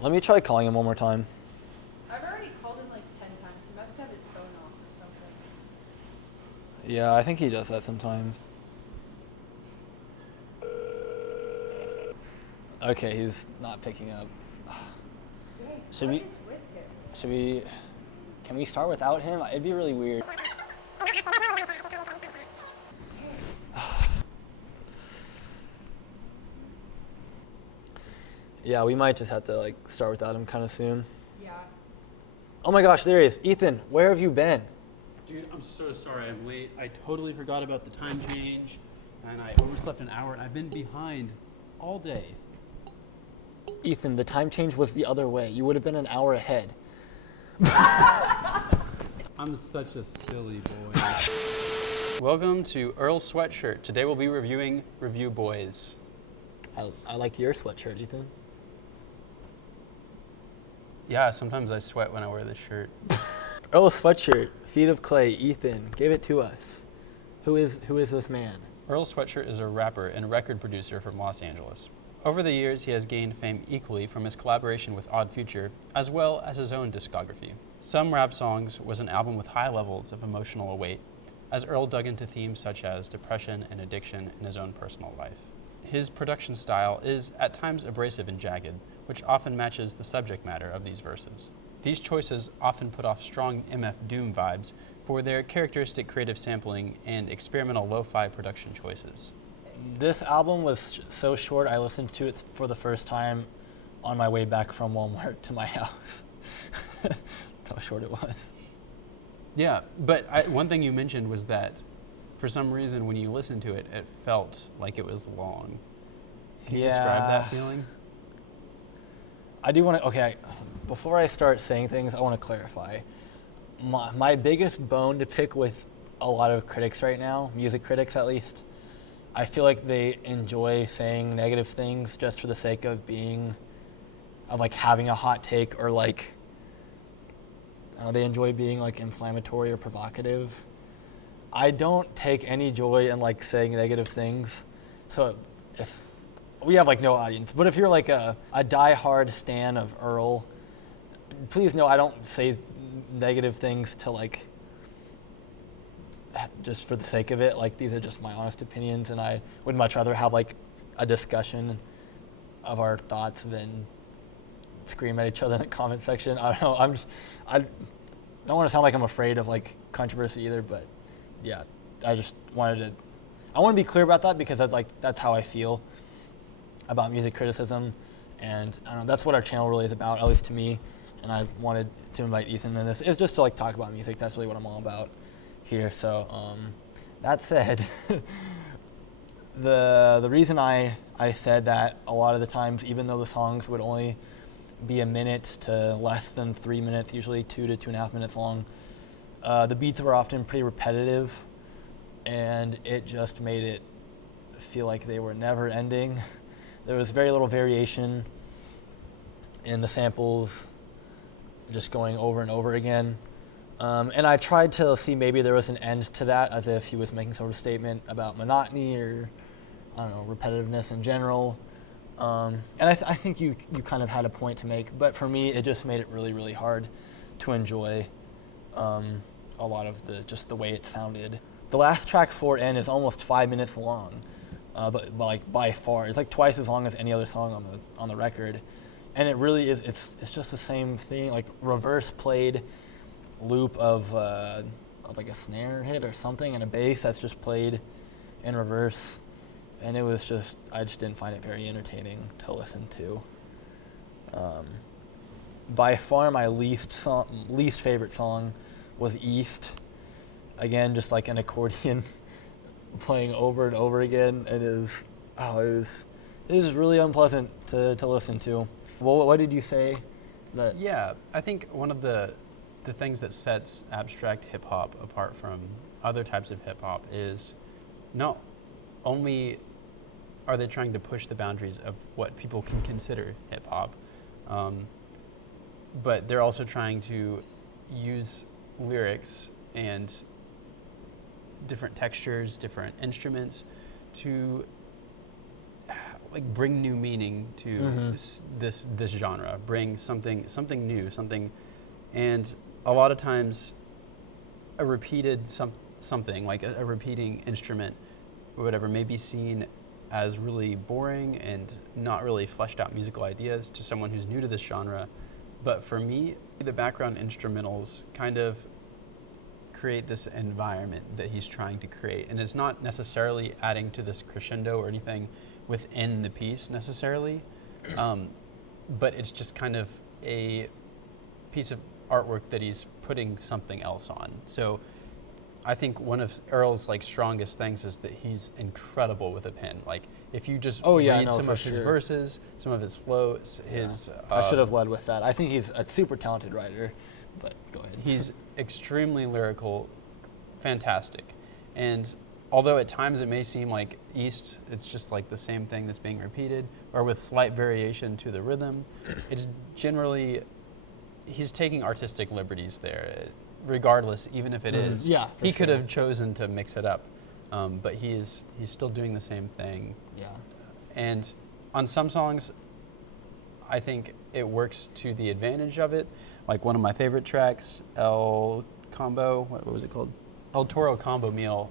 Let me try calling him one more time. I've already called him like 10 times. He must have his phone off or something. Yeah, I think he does that sometimes. Okay, he's not picking up. Dang, Should what we, is with him? should we, can we start without him? It'd be really weird. Yeah, we might just have to like start without him kind of soon. Yeah. Oh my gosh, there he is. Ethan, where have you been? Dude, I'm so sorry I'm late. I totally forgot about the time change, and I overslept an hour, and I've been behind all day. Ethan, the time change was the other way. You would have been an hour ahead. I'm such a silly boy. Welcome to Earl Sweatshirt. Today we'll be reviewing Review Boys. I like your sweatshirt, Ethan. Yeah, sometimes I sweat when I wear this shirt. Earl Sweatshirt, Feet of Clay, Ethan, give it to us. Who is this man? Earl Sweatshirt is a rapper and record producer from Los Angeles. Over the years, he has gained fame equally from his collaboration with Odd Future, as well as his own discography. Some Rap Songs was an album with high levels of emotional weight, as Earl dug into themes such as depression and addiction in his own personal life. His production style is at times abrasive and jagged, which often matches the subject matter of these verses. These choices often put off strong MF Doom vibes for their characteristic creative sampling and experimental lo-fi production choices. This album was so short, I listened to it for the first time on my way back from Walmart to my house. That's how short it was. Yeah, but one thing you mentioned was that for some reason when you listened to it, it felt like it was long. Can you describe that feeling? I do want to, okay, before I start saying things, I want to clarify. My biggest bone to pick with a lot of critics right now, music critics at least, I feel like they enjoy saying negative things just for the sake of like having a hot take, or like, they enjoy being like inflammatory or provocative. I don't take any joy in like saying negative things. So if we have like no audience, but if you're like a die-hard stan of Earl, please know I don't say negative things to like just for the sake of it. Like, these are just my honest opinions, and I would much rather have like a discussion of our thoughts than scream at each other in the comment section. I don't know. I don't want to sound like I'm afraid of like controversy either, but yeah, I want to be clear about that, because that's how I feel about music criticism, and I don't know, that's what our channel really is about, at least to me. And I wanted to invite Ethan in this. It's just to like talk about music. That's really what I'm all about here. So that said, the reason I said that a lot of the times, even though the songs would only be a minute to less than 3 minutes, usually 2 to 2.5 minutes long, the beats were often pretty repetitive, and it just made it feel like they were never ending. There was very little variation in the samples, just going over and over again. And I tried to see maybe there was an end to that, as if he was making sort of statement about monotony or, I don't know, repetitiveness in general. And I think you kind of had a point to make, but for me, it just made it really, really hard to enjoy a lot of the way it sounded. The last track, 4N, is almost 5 minutes long, but like by far. It's like twice as long as any other song on the record. And it really is, it's just the same thing, like reverse played loop of like a snare hit or something, and a bass that's just played in reverse. And I just didn't find it very entertaining to listen to. By far my least favorite song was East. Again, just like an accordion playing over and over again. It was really unpleasant to listen to. Well, what did you say? Yeah, I think one of the things that sets abstract hip hop apart from other types of hip hop is not only are they trying to push the boundaries of what people can consider hip hop, but they're also trying to use lyrics and different textures, different instruments to like bring new meaning to this genre, bring something new, and a lot of times a repeated something like a repeating instrument or whatever may be seen as really boring and not really fleshed out musical ideas to someone who's new to this genre. But for me, the background instrumentals kind of create this environment that he's trying to create, and it's not necessarily adding to this crescendo or anything within the piece necessarily, but it's just kind of a piece of artwork that he's putting something else on. So I think one of Earl's like strongest things is that he's incredible with a pen. Like if you just read some of his verses, some of his flows, his I should have led with that. I think he's a super talented writer, but go ahead. He's extremely lyrical, fantastic. And although at times it may seem like East, it's just like the same thing that's being repeated, or with slight variation to the rhythm, it's generally, he's taking artistic liberties there, regardless, even if it is. Yeah, he could have chosen to mix it up, but he's still doing the same thing. Yeah. And on some songs, I think it works to the advantage of it. Like one of my favorite tracks, El was it called? El Toro Combo Meal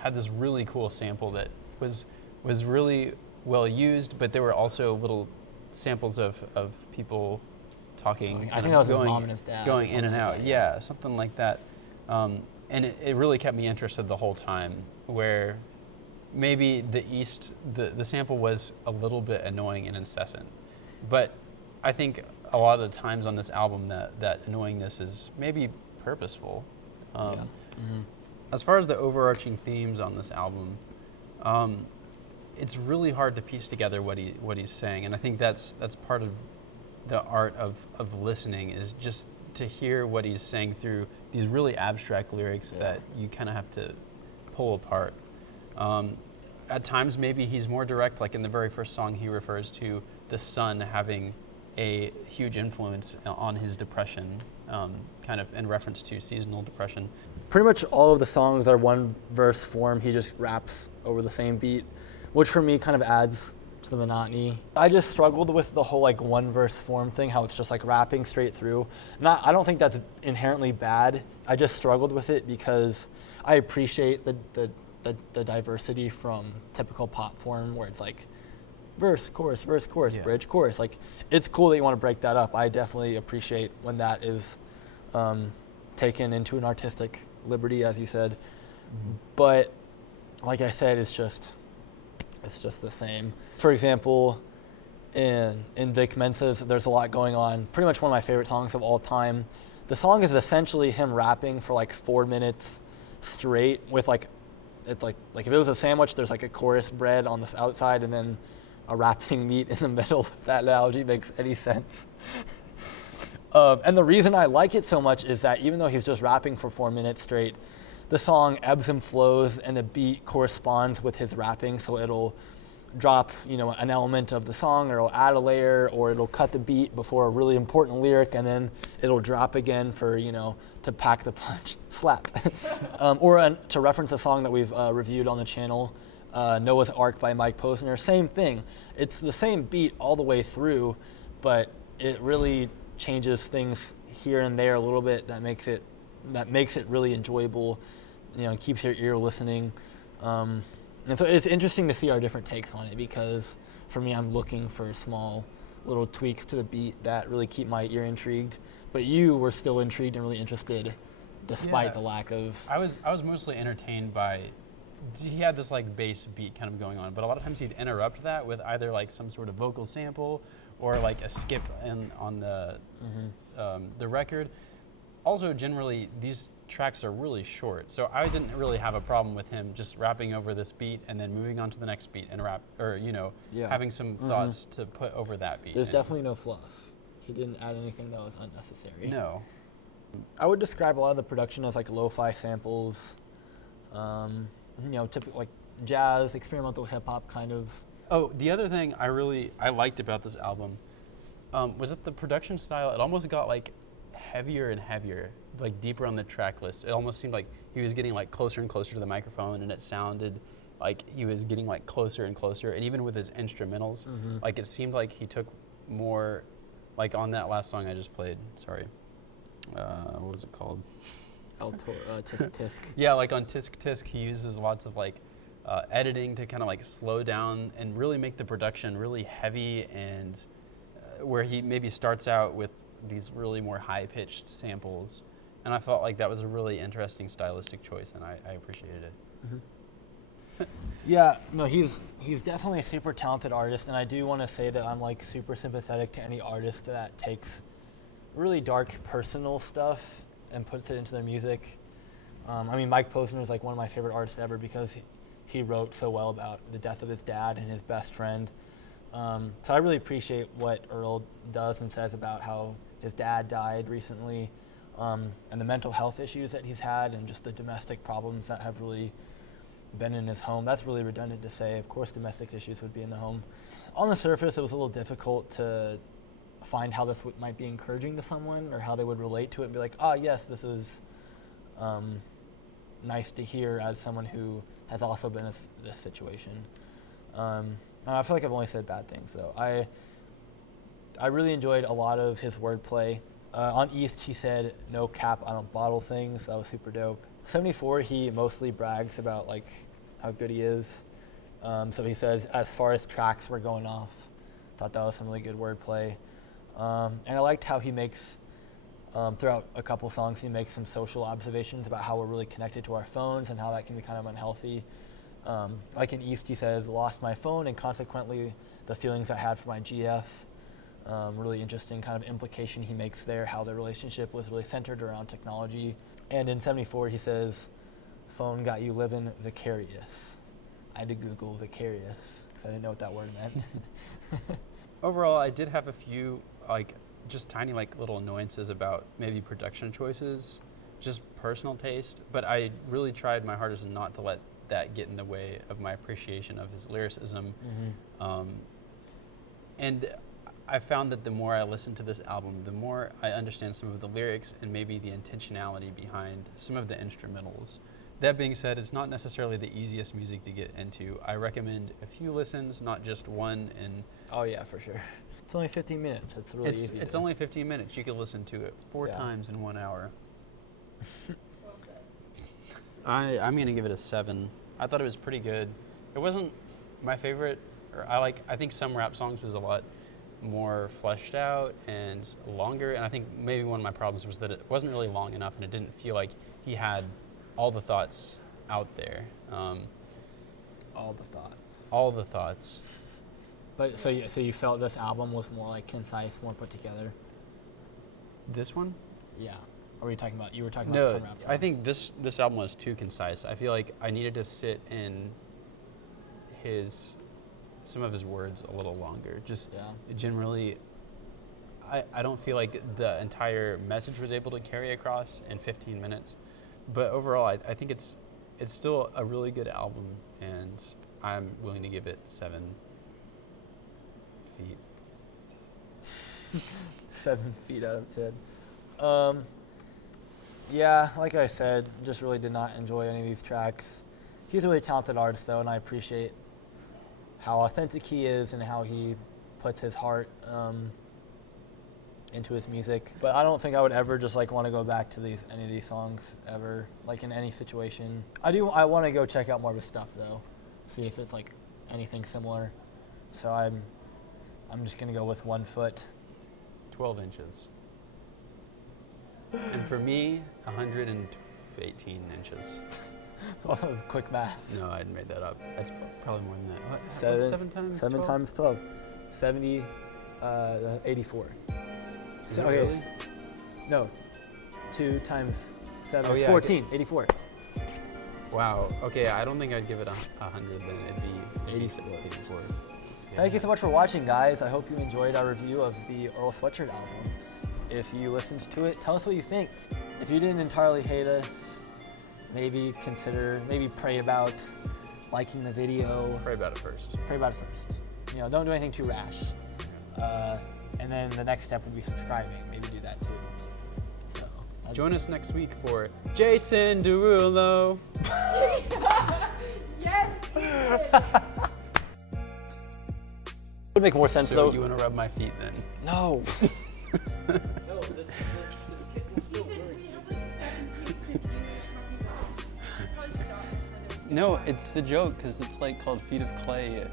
had this really cool sample that was really well used, but there were also little samples of people talking. I think that was his mom and his dad. Going in and out. Yeah, something like that. And it really kept me interested the whole time, where maybe the sample was a little bit annoying and incessant. But I think a lot of the times on this album that annoyingness is maybe purposeful. As far as the overarching themes on this album, it's really hard to piece together what he's saying, and I think that's part of the art of listening, is just to hear what he's saying through these really abstract lyrics that you kind of have to pull apart. At times, maybe he's more direct, like in the very first song, he refers to the sun having a huge influence on his depression, kind of in reference to seasonal depression. Pretty much all of the songs are one verse form. He just raps over the same beat, which for me kind of adds to the monotony. I just struggled with the whole like one verse form thing, how it's just like rapping straight through. I don't think that's inherently bad. I just struggled with it because I appreciate the diversity from typical pop form where it's like verse, chorus, bridge, chorus. Like it's cool that you want to break that up. I definitely appreciate when that is taken into an artistic liberty, as you said. But like I said, it's just the same. For example, in Vic Mensa's There's a Lot Going On, pretty much one of my favorite songs of all time. The song is essentially him rapping for like 4 minutes straight with like, it's like if it was a sandwich, there's like a chorus bread on the outside and then a wrapping meat in the middle, if that analogy makes any sense. And the reason I like it so much is that even though he's just rapping for 4 minutes straight, the song ebbs and flows and the beat corresponds with his rapping, so it'll drop, an element of the song, or it'll add a layer, or it'll cut the beat before a really important lyric, and then it'll drop again for, to pack the punch, slap. Or to reference a song that we've reviewed on the channel, Noah's Ark by Mike Posner, same thing. It's the same beat all the way through, but it really changes things here and there a little bit that makes it really enjoyable, keeps your ear listening. And so it's interesting to see our different takes on it, because for me, I'm looking for small little tweaks to the beat that really keep my ear intrigued. But you were still intrigued and really interested despite the lack of... I was mostly entertained by, he had this like bass beat kind of going on, but a lot of times he'd interrupt that with either like some sort of vocal sample or like a skip on the record. Also, generally, these tracks are really short, so I didn't really have a problem with him just rapping over this beat and then moving on to the next beat and rap, or having some thoughts to put over that beat. There's definitely no fluff. He didn't add anything that was unnecessary. No. I would describe a lot of the production as like lo-fi samples, typical like jazz, experimental hip hop kind of. Oh, the other thing I liked about this album was that the production style, it almost got like heavier and heavier, like deeper on the track list. It almost seemed like he was getting like closer and closer to the microphone, and it sounded like he was getting like closer and closer, and even with his instrumentals, like it seemed like he took more, like on that last song I just played. Sorry, what was it called? Tisk Tisk. Yeah, like on Tisk Tisk, he uses lots of like editing to kind of like slow down and really make the production really heavy, and where he maybe starts out with these really more high-pitched samples. And I felt like that was a really interesting stylistic choice, and I appreciated it. Yeah, no, he's definitely a super talented artist, and I do want to say that I'm like super sympathetic to any artist that takes really dark personal stuff and puts it into their music. I mean, Mike Posner is like one of my favorite artists ever because he wrote so well about the death of his dad and his best friend. So I really appreciate what Earl does and says about how his dad died recently, and the mental health issues that he's had, and just the domestic problems that have really been in his home. That's really redundant to say. Of course, domestic issues would be in the home. On the surface, it was a little difficult to find how this might be encouraging to someone, or how they would relate to it and be like, ah, yes, this is nice to hear as someone who has also been in this situation. And I feel like I've only said bad things, though. I really enjoyed a lot of his wordplay. On East, he said, "No cap, I don't bottle things." That was super dope. 74, he mostly brags about like how good he is. So he says, as far as tracks were going off, thought that was some really good wordplay. And I liked how he makes, throughout a couple songs, he makes some social observations about how we're really connected to our phones and how that can be kind of unhealthy. Like in East, he says, "Lost my phone and consequently the feelings I had for my GF." Really interesting kind of implication he makes there, how their relationship was really centered around technology. And in 74, he says, "Phone got you living vicarious." I had to Google vicarious because I didn't know what that word meant. Overall, I did have a few like just tiny like little annoyances about maybe production choices, just personal taste, but I really tried my hardest not to let that get in the way of my appreciation of his lyricism. And I found that the more I listened to this album, the more I understand some of the lyrics and maybe the intentionality behind some of the instrumentals. That being said, it's not necessarily the easiest music to get into. I recommend a few listens, not just one. And oh yeah, for sure. It's only 15 minutes. It's really easy. It's only 15 minutes. You could listen to it 4 Yeah. times in 1 hour. Well said. I'm gonna give it a 7. I thought it was pretty good. It wasn't my favorite. I think some rap songs was a lot more fleshed out and longer, and I think maybe one of my problems was that it wasn't really long enough, and it didn't feel like he had all the thoughts out there. All the thoughts. All the thoughts. But so you felt this album was more like concise, more put together? This one? Yeah. Or were you talking about? You were talking about No, some rap songs. I think this album was too concise. I feel like I needed to sit in some of his words a little longer. Just generally, I don't feel like the entire message was able to carry across in 15 minutes. But overall, I think it's still a really good album, and I'm willing to give it 7 feet. 7 feet out of 10. Yeah, like I said, just really did not enjoy any of these tracks. He's a really talented artist, though, and I appreciate how authentic he is and how he puts his heart into his music. But I don't think I would ever just like want to go back to any of these songs ever, like in any situation. I want to go check out more of his stuff though, see if it's like anything similar. So I'm just gonna go with 1 foot. 12 inches. And for me, 118 inches. Well, that was quick math. No, I made that up. That's probably more than that. What's 7 times 7 12? times 12. 70, 84. Is it Okay, really? No, 2 times 7 Oh, is yeah, 14, 84. Wow. Okay, I don't think I'd give it 100 then. It'd be 84. 84. Thank you so much for watching, guys. I hope you enjoyed our review of the Earl Sweatshirt album. If you listened to it, tell us what you think. If you didn't entirely hate us, maybe pray about liking the video. Pray about it first. Pray about it first. Don't do anything too rash. And then the next step would be subscribing. Maybe do that too. So Join us next week for Jason Derulo. Yes! Would make more sense So though. you want to rub my feet then? No. Ethan, we have like 7 takes of you talking about. You should probably stop before there's No, it's the joke because it's like called Feet of Clay.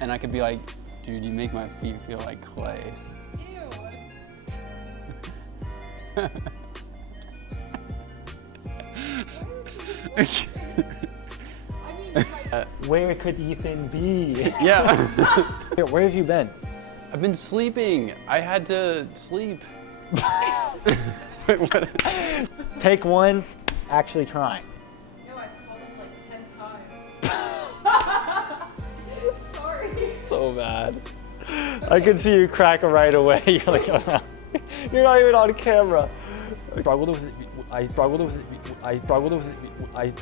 And I could be like, dude, you make my feet feel like clay. Ew. I mean, Where could Ethan be? Yeah. Where have you been? I've been sleeping. I had to sleep. Wait, what? Take one. Actually trying. no, I've called him like 10 times. Sorry. So bad. I could see you crack right away. You're like, you're not even on camera. I struggled with it. I